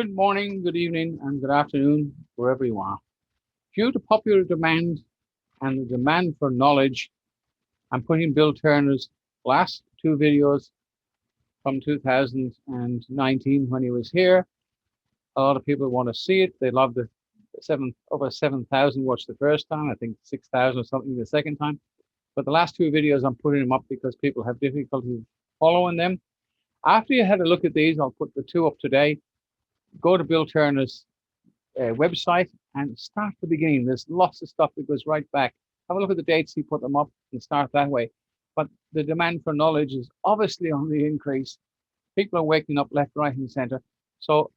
Good morning, good evening, and good afternoon, wherever you are. Due to popular demand and the demand for knowledge, I'm putting Bill Turner's last two videos from 2019 when he was here. A lot of people want to see it. They love the over 7,000 watched the first time. I think 6,000 or something the second time. But the last two videos, I'm putting them up because people have difficulty following them. After you had a look at these, I'll put the two up today. Go to Bill Turner's website and start at the beginning. There's lots of stuff that goes right back. Have a look at the dates he put them up and start that way. But the demand for knowledge is obviously on the increase. People are waking up left, right, and center. So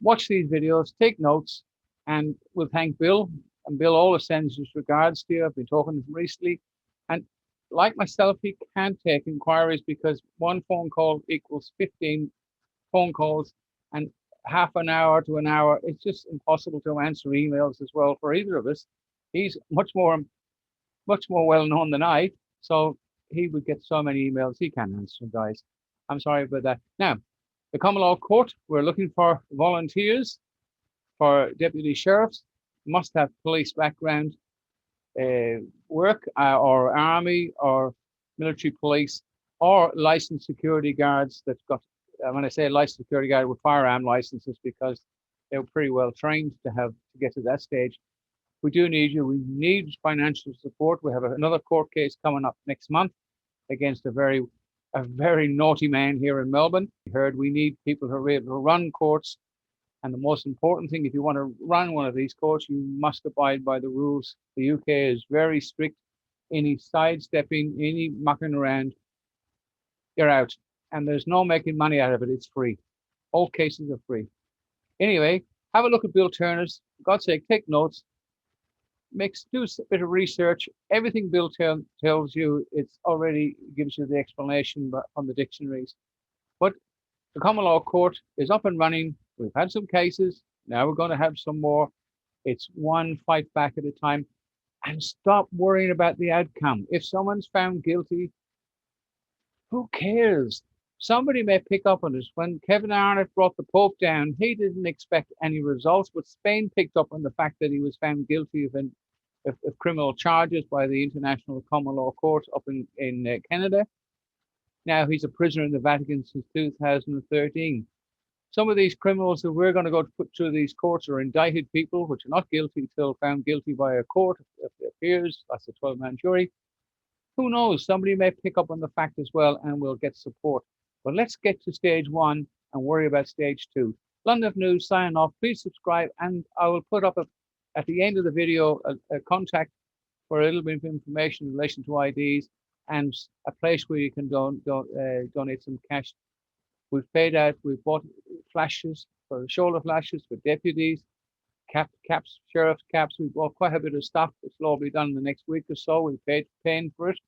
watch these videos, take notes, and we'll thank Bill. And Bill always sends his regards to you. I've been talking to him recently. And like myself, he can't take inquiries because one phone call equals 15 phone calls. And half an hour to an hour, it's just impossible to answer emails as well for either of us. He's much more well known than I, so he would get so many emails he can't answer, guys. I'm sorry about that. Now, the common law court, we're looking for volunteers for deputy sheriffs, must have police background, work or army or military police or licensed security guards that's got when I say licensed security guard with firearm licenses, because they're pretty well trained to get to that stage. We do need you. We need financial support. We have another court case coming up next month against a very naughty man here in Melbourne. We heard we need people who are able to run courts. And the most important thing, if you want to run one of these courts, you must abide by the rules. The UK is very strict. Any sidestepping, any mucking around, you're out. And there's no making money out of it. It's free. All cases are free. Anyway, have a look at Bill Turner's. For God's sake, take notes. Do a bit of research. Everything Bill tells you, it's already gives you the explanation on the dictionaries. But the common law court is up and running. We've had some cases. Now we're going to have some more. It's one fight back at a time. And stop worrying about the outcome. If someone's found guilty, who cares? Somebody may pick up on this. When Kevin Arnott brought the Pope down, he didn't expect any results, but Spain picked up on the fact that he was found guilty of criminal charges by the International Common Law Court up in Canada. Now he's a prisoner in the Vatican since 2013. Some of these criminals that we're going to go to put through these courts are indicted people which are not guilty till found guilty by a court of their peers. That's a 12-man jury. Who knows? Somebody may pick up on the fact as well and we'll get support. But let's get to stage one and worry about stage two. London News, sign off. Please subscribe, and I will put up at the end of the video a contact for a little bit of information in relation to IDs and a place where you can donate some cash. We've paid out. We've bought flashes for shoulder flashes for deputies, caps, sheriff's caps. We've bought quite a bit of stuff. It's all be done in the next week or so. We've paying for it.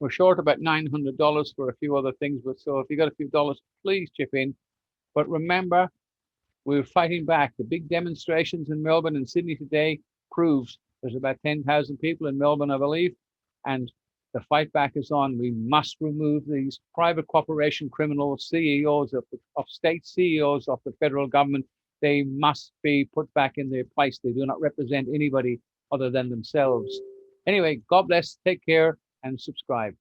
We're short about $900 for a few other things, but so if you got a few dollars, please chip in. But remember, we're fighting back. The big demonstrations in Melbourne and Sydney today proves there's about 10,000 people in Melbourne, I believe, and the fight back is on. We must remove these private corporation criminals, CEOs of state CEOs of the federal government. They must be put back in their place. They do not represent anybody other than themselves. Anyway, God bless. Take care. And subscribe.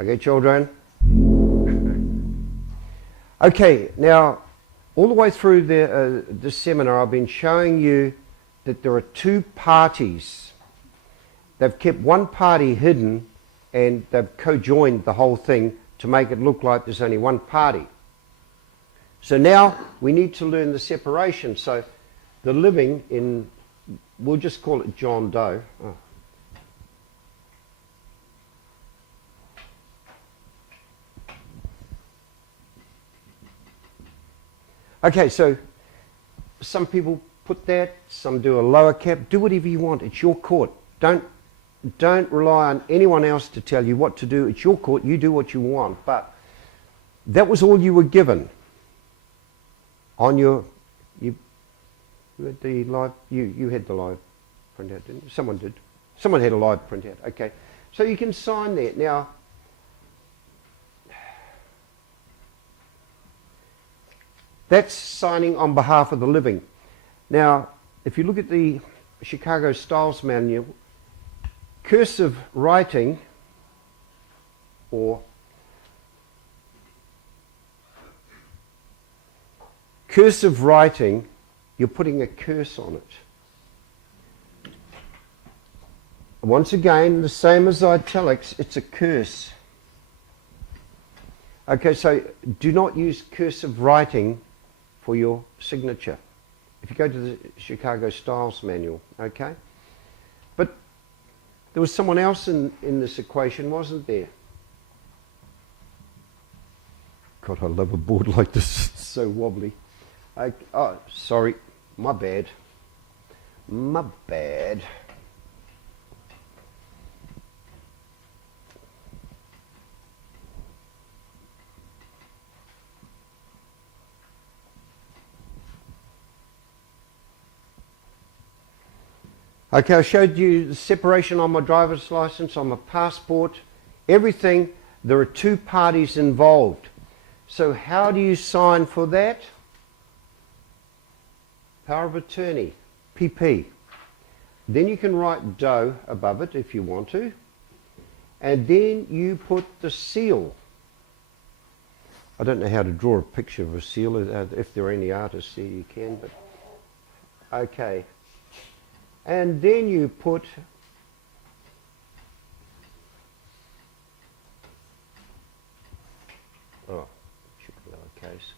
Okay, children. Okay, now all the way through this seminar I've been showing you that there are two parties. They've kept one party hidden and they've co-joined the whole thing to make it look like there's only one party. So now we need to learn the separation. So the living in, we'll just call it John Doe. Oh. Okay, so some people put that, some do a lower cap. Do whatever you want. It's your court. Don't rely on anyone else to tell you what to do. It's your court. You do what you want. But that was all you were given. on your, you had the live, you had the live printout, didn't you? Someone did. Someone had a live printout. Okay, so you can sign that. Now, that's signing on behalf of the living. Now, if you look at the Chicago Styles Manual, cursive writing, or cursive writing, you're putting a curse on it. Once again, the same as italics, it's a curse. Okay, so do not use cursive writing for your signature. If you go to the Chicago Styles Manual, okay? But there was someone else in this equation, wasn't there? God, I love a board like this. It's so wobbly. Oh, sorry. My bad. My bad. Okay, I showed you the separation on my driver's license, on my passport, everything. There are two parties involved. So how do you sign for that? Power of attorney, PP. Then you can write DO above it if you want to. And then you put the seal. I don't know how to draw a picture of a seal. If there are any artists here, you can. But okay. And then you put should be lowercase.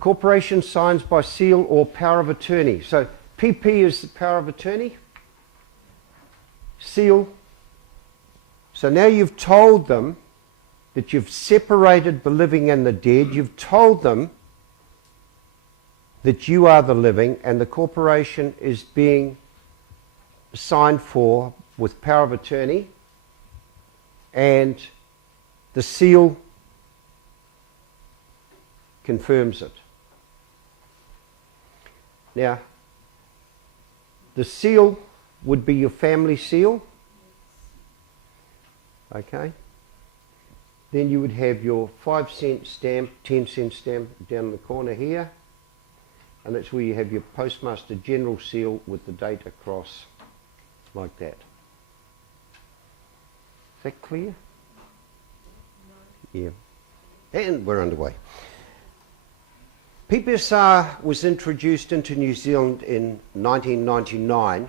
Corporation signs by seal or power of attorney. So PP is the power of attorney. Seal. So now you've told them that you've separated the living and the dead. You've told them that you are the living and the corporation is being signed for with power of attorney, and the seal confirms it. Now, the seal would be your family seal. Okay. Then you would have your 5-cent stamp, 10-cent stamp down the corner here. And that's where you have your Postmaster General seal with the date across, like that. Is that clear? Yeah. And we're underway. PPSR was introduced into New Zealand in 1999.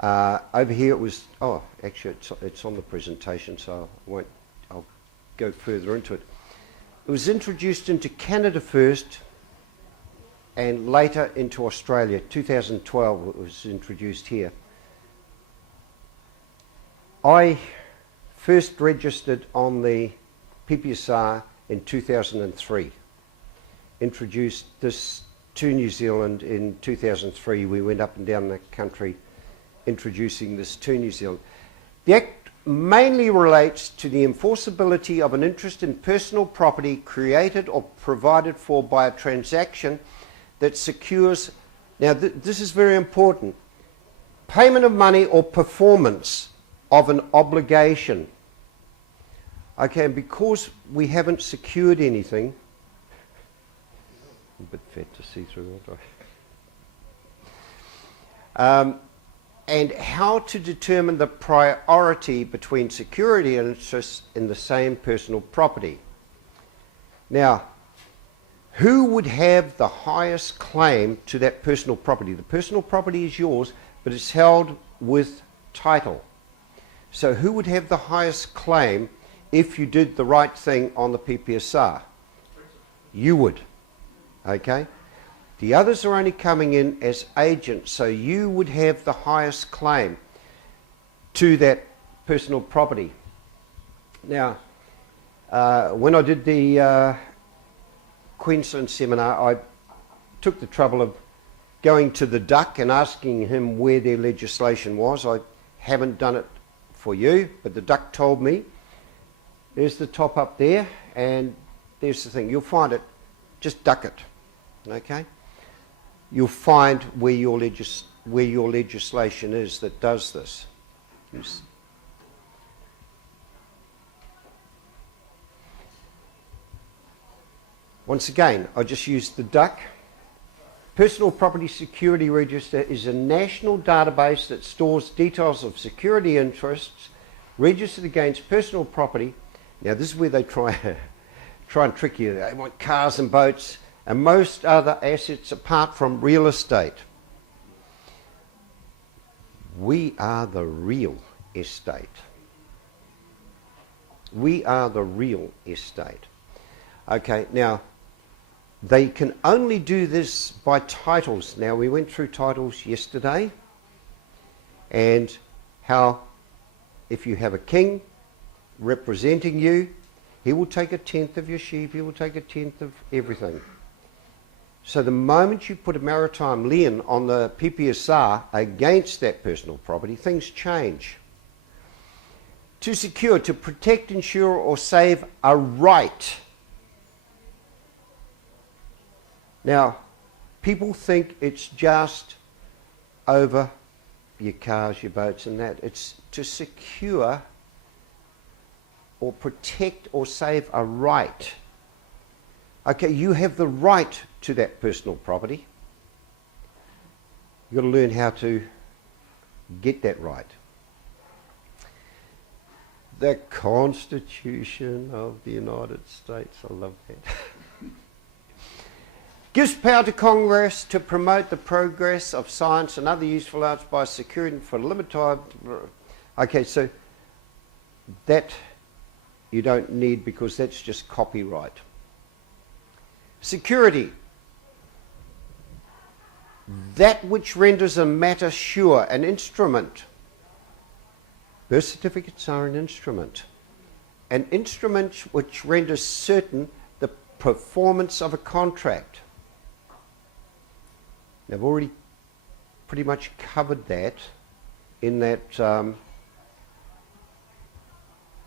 Over here it was, actually it's on the presentation, so I'll go further into it. It was introduced into Canada first and later into Australia. 2012 it was introduced here. I first registered on the PPSR in 2003. Introduced this to New Zealand in 2003. We went up and down the country introducing this to New Zealand. The Act mainly relates to the enforceability of an interest in personal property created or provided for by a transaction that secures, now this is very important, payment of money or performance of an obligation. Okay, and because we haven't secured anything, I'm a bit fat to see through, aren't I? And how to determine the priority between security and interests in the same personal property. Now, who would have the highest claim to that personal property? The personal property is yours, but it's held with title. So who would have the highest claim if you did the right thing on the PPSR? You would. Okay? The others are only coming in as agents, so you would have the highest claim to that personal property. Now, when I did the Queensland seminar, I took the trouble of going to the Duck and asking him where their legislation was. I haven't done it for you, but the duck told me. There's the top up there, and there's the thing. You'll find it, just duck it, okay? You'll find where your legislation is that does this. Once again, I just used the duck. Personal Property Security Register is a national database that stores details of security interests registered against personal property. Now this is where they try and trick you. They want cars and boats and most other assets apart from real estate. We are the real estate. We are the real estate. Okay, now they can only do this by titles. Now we went through titles yesterday and how if you have a king representing you, he will take 1/10 of your sheep, he will take 1/10 of everything. So the moment you put a maritime lien on the PPSR against that personal property, things change. To secure, to protect, insure or save a right. Now, people think it's just over your cars, your boats and that. It's to secure or protect or save a right. Okay, you have the right to that personal property. You've got to learn how to get that right. The Constitution of the United States, I love that. Gives power to Congress to promote the progress of science and other useful arts by securing for a limited time. Okay, so that you don't need because that's just copyright. Security. That which renders a matter sure, an instrument. Birth certificates are an instrument. An instrument which renders certain the performance of a contract. Now, I've already pretty much covered that in that the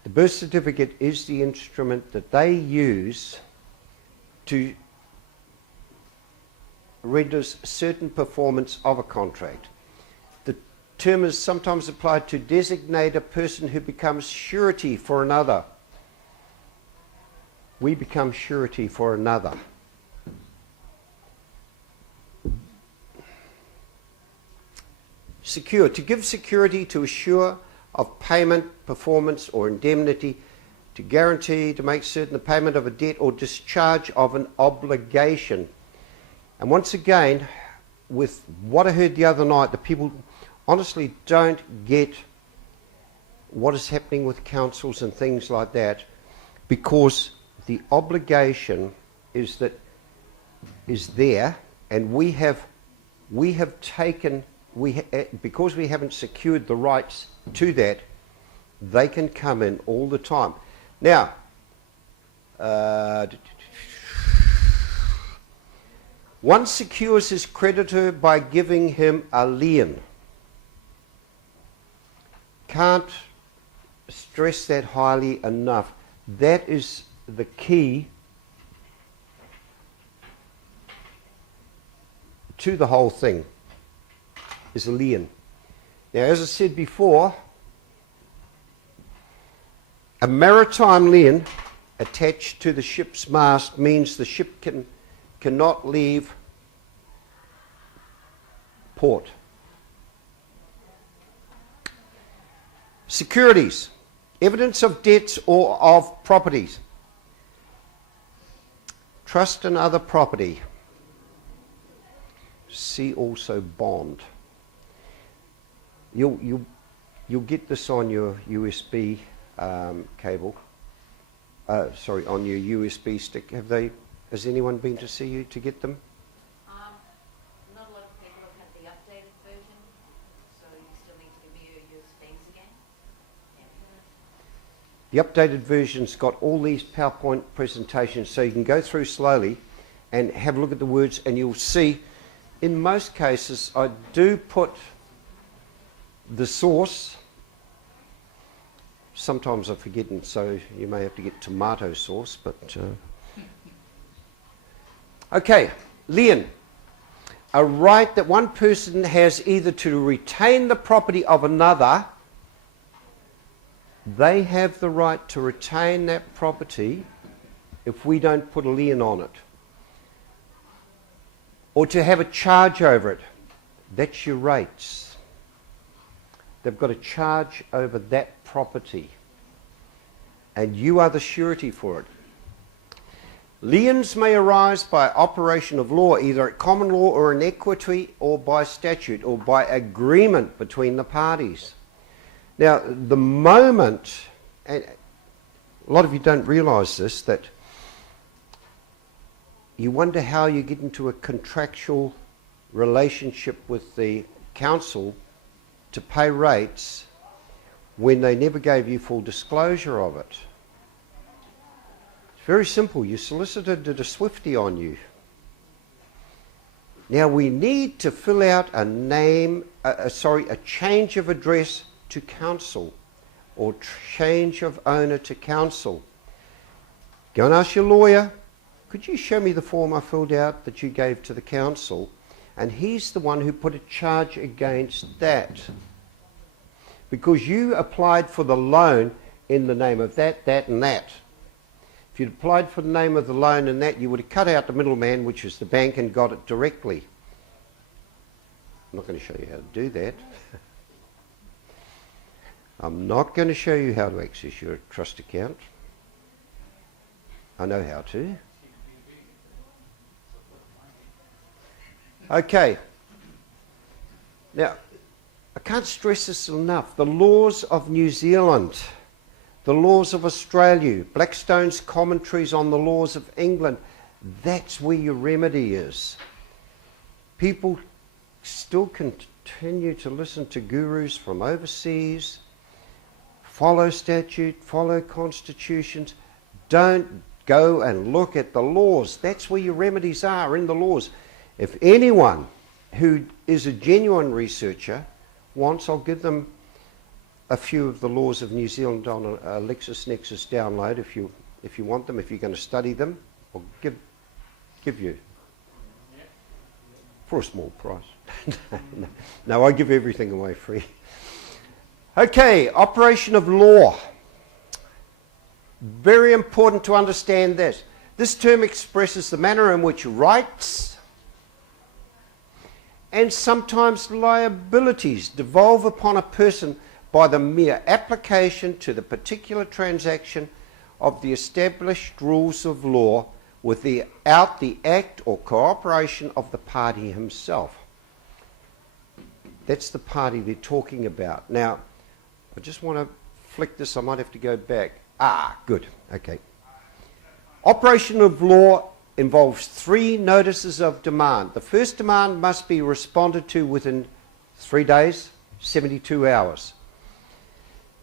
birth certificate is the instrument that they use to renders certain performance of a contract. The term is sometimes applied to designate a person who becomes surety for another. We become surety for another. Secure, to give security, to assure of payment, performance or indemnity, to guarantee, to make certain the payment of a debt or discharge of an obligation. And once again, with what I heard the other night, the people honestly don't get what is happening with councils and things like that, because the obligation is there, and we have taken, because we haven't secured the rights to that, they can come in all the time. Now, one secures his creditor by giving him a lien. Can't stress that highly enough. That is the key to the whole thing, is a lien. Now, as I said before, a maritime lien attached to the ship's mast means the ship cannot leave port. Securities, evidence of debts or of properties. Trust and other property. See also bond. You'll get this on your USB cable. Sorry, on your USB stick. Has anyone been to see you to get them? Not a lot of people have had the updated version, so you still need to give me your USBs again. The updated version's got all these PowerPoint presentations, so you can go through slowly and have a look at the words, and you'll see, in most cases, I do put the source Sometimes I forget, and so you may have to get tomato sauce, but... Okay, lien. A right that one person has either to retain the property of another. They have the right to retain that property if we don't put a lien on it. Or to have a charge over it. That's your rates. They've got a charge over that property. And you are the surety for it. Liens may arise by operation of law, either at common law or in equity, or by statute, or by agreement between the parties. Now, the moment, and a lot of you don't realise this, that you wonder how you get into a contractual relationship with the council to pay rates when they never gave you full disclosure of it. It's very simple. Your solicitor did a swifty on you. Now we need to fill out a a change of address to council, or change of owner to council. Go and ask your lawyer, could you show me the form I filled out that you gave to the council? And he's the one who put a charge against that. Because you applied for the loan in the name of that, that and that. If you'd applied for the name of the loan and that, you would have cut out the middleman, which is the bank, and got it directly. I'm not going to show you how to do that. I'm not going to show you how to access your trust account. I know how to. Okay. Now, I can't stress this enough. The laws of New Zealand, the laws of Australia, Blackstone's commentaries on the laws of England, that's where your remedy is. People still continue to listen to gurus from overseas, follow statute, follow constitutions. Don't go and look at the laws. That's where your remedies are, in the laws. If anyone who is a genuine researcher wants, I'll give them a few of the laws of New Zealand on a LexisNexis download if you want them, if you're going to study them. I'll give you for a small price. No, I give everything away free. Okay, operation of law. Very important to understand this. This term expresses the manner in which rights and sometimes liabilities devolve upon a person by the mere application to the particular transaction of the established rules of law without the act or cooperation of the party himself. That's the party they're talking about. Now, I just want to flick this. I might have to go back. Good. Okay. Operation of law involves 3 notices of demand. The first demand must be responded to within 3 days, 72 hours.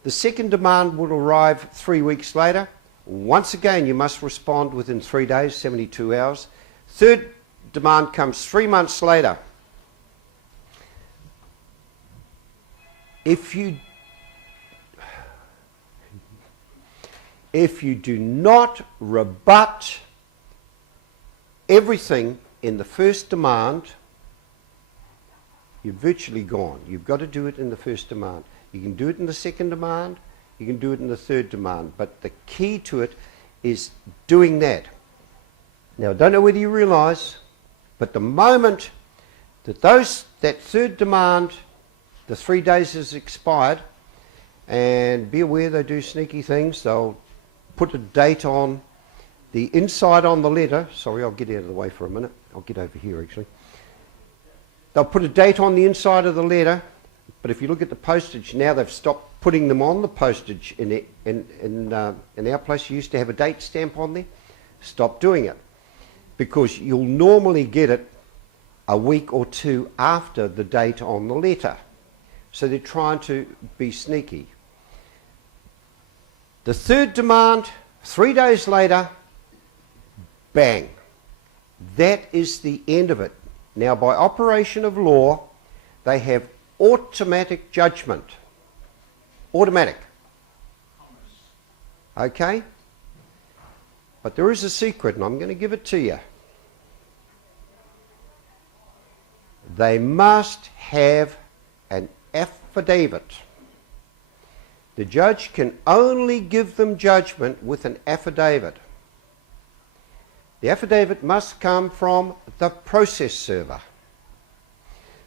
The second demand will arrive 3 weeks later. Once again, you must respond within 3 days, 72 hours. Third demand comes 3 months later. If you do not rebut everything in the first demand, you're virtually gone. You've got to do it in the first demand. You can do it in the second demand, you can do it in the third demand, but the key to it is doing that. Now, I don't know whether you realise, but the moment that that third demand, the 3 days has expired, and be aware they do sneaky things, they'll put a date on the inside on the letter. Sorry, I'll get out of the way for a minute. I'll get over here actually. They'll put a date on the inside of the letter, but if you look at the postage now, they've stopped putting them on the postage. In our place, you used to have a date stamp on there. Stop doing it, because you'll normally get it a week or 2 after the date on the letter. So they're trying to be sneaky. The third demand, 3 days later, bang. That is the end of it. Now, by operation of law, they have automatic judgment. Automatic. Okay? But there is a secret, and I'm going to give it to you. They must have an affidavit. The judge can only give them judgment with an affidavit. The affidavit must come from the process server.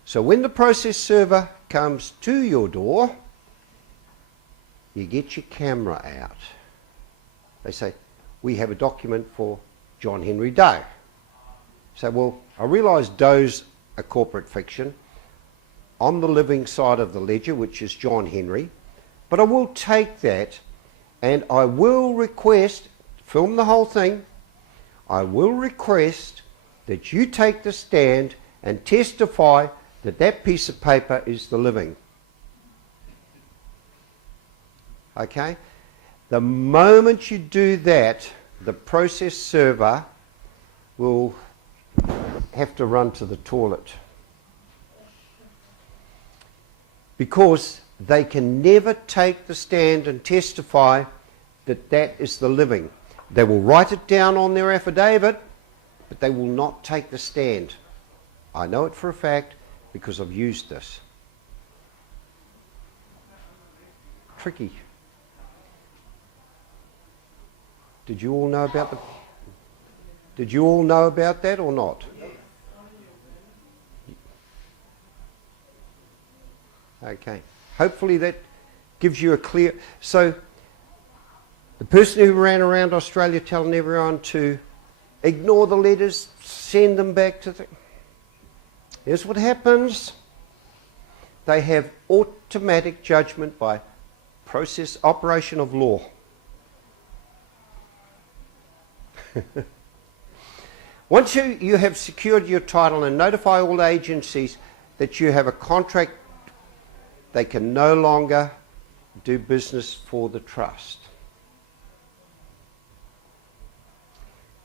So when the process server comes to your door, you get your camera out. They say, we have a document for John Henry Doe. So, well, I realise Doe's a corporate fiction. I'm the living side of the ledger, which is John Henry. But I will take that and I will request, film the whole thing, I will request that you take the stand and testify that that piece of paper is the living. Okay? The moment you do that, the process server will have to run to the toilet. Because they can never take the stand and testify that that is the living. They will write it down on their affidavit, but they will not take the stand. I know it for a fact because I've used this. Tricky. Did you all know about the... Did you all know about that or not? Okay. Hopefully that gives you a clear... So, the person who ran around Australia telling everyone to ignore the letters, send them back to the... Here's what happens. They have automatic judgment by process operation of law. Once you have secured your title and notify all agencies that you have a contract, they can no longer do business for the trust.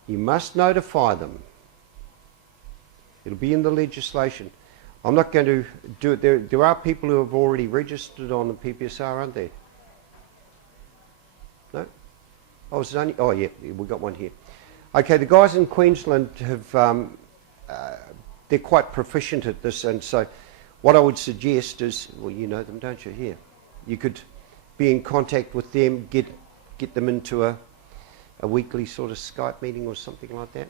You must notify them. It'll be in the legislation. I'm not going to do it. There are people who have already registered on the PPSR, aren't there? No? Oh, is it only... Oh, yeah, we've got one here. Okay, the guys in Queensland have... they're quite proficient at this, and so what I would suggest is... Well, you know them, don't you? Here. You could be in contact with them, get them into a weekly sort of Skype meeting or something like that.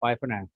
Bye for now.